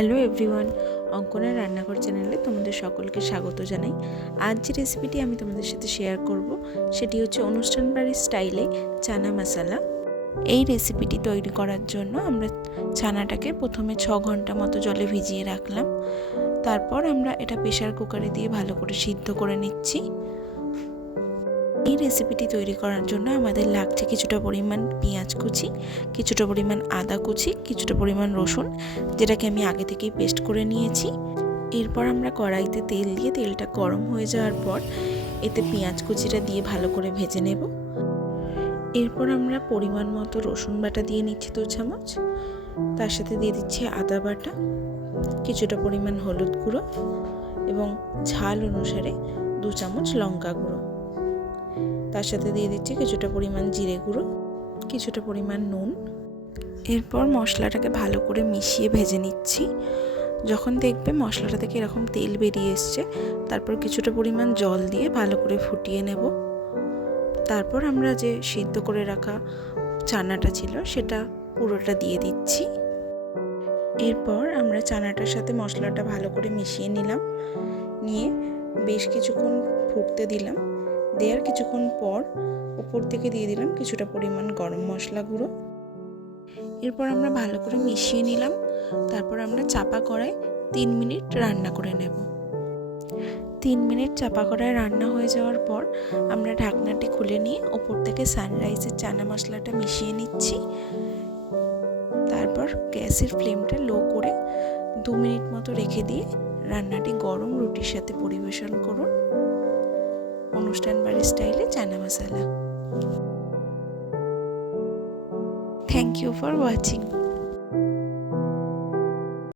Hello everyone, অঙ্কনের রান্নাঘর চ্যানেলে তোমাদের সকলকে স্বাগত জানাই। আজ যে রেসিপিটি আমি তোমাদের সাথে শেয়ার করব সেটি হচ্ছে অনুষ্ঠান বাড়ির স্টাইলে চানা মশলা। এই রেসিপিটি তৈরি করার জন্য আমরা চানাটাকে প্রথমে 6 ঘন্টা মতো জলে ভিজিয়ে রাখলাম। তারপর আমরা এটা প্রেসার কুকারে দিয়ে ভালো করে সিদ্ধ করে নিচ্ছি। এই রেসিপিটি তৈরি করার জন্য আমাদের লাগছে কিছুটা পরিমাণ পেঁয়াজ কুচি, কিছুটা পরিমাণ আদা কুচি, কিছুটা পরিমাণ রসুন, যেটাকে আমি আগে থেকেই পেস্ট করে নিয়েছি। এরপর আমরা কড়াইতে তেল দিয়ে তেলটা গরম হয়ে যাওয়ার পর এতে পেঁয়াজ কুচিটা দিয়ে ভালো করে ভেজে নেব। এরপর আমরা পরিমাণ মতো রসুন বাটা দিয়ে নিচ্ছি 2 চামচ, তার সাথে দিয়ে দিচ্ছি আদা বাটা, কিছুটা পরিমাণ হলুদ গুঁড়ো এবং ঝাল অনুসারে 2 চামচ লঙ্কা গুঁড়ো। তার সাথে দিয়ে দিচ্ছি কিছুটা পরিমাণ জিরে গুঁড়ো, কিছুটা পরিমাণ নুন। এরপর মশলাটাকে ভালো করে মিশিয়ে ভেজে নিচ্ছি। যখন দেখবে মশলাটা থেকে এরকম তেল বেরিয়ে এসছে, তারপর কিছুটা পরিমাণ জল দিয়ে ভালো করে ফুটিয়ে নেব। তারপর আমরা যে সিদ্ধ করে রাখা চানাটা ছিল সেটা পুরোটা দিয়ে দিচ্ছি। এরপর আমরা চানাটার সাথে মশলাটা ভালো করে মিশিয়ে নিলাম, নিয়ে বেশ কিছুক্ষণ ফুটতে দিলাম। দেওয়ার কিছুক্ষণ পর উপর থেকে দিয়ে দিলাম কিছুটা পরিমাণ গরম মশলা গুঁড়ো। এরপর আমরা ভালো করে মিশিয়ে নিলাম। তারপর আমরা চাপা কড়ায় 3 মিনিট রান্না করে নেব। 3 মিনিট চাপা কড়ায় রান্না হয়ে যাওয়ার পর আমরা ঢাকনাটি খুলে নিয়ে ওপর থেকে সানরাইজের চানা মশলাটা মিশিয়ে নিচ্ছি। তারপর গ্যাসের ফ্লেমটা লো করে 2 মিনিট মতো রেখে দিয়ে রান্নাটি গরম রুটির সাথে পরিবেশন করুন। অনুষ্ঠান বাড়ির স্টাইলে chana masala. Thank you for watching.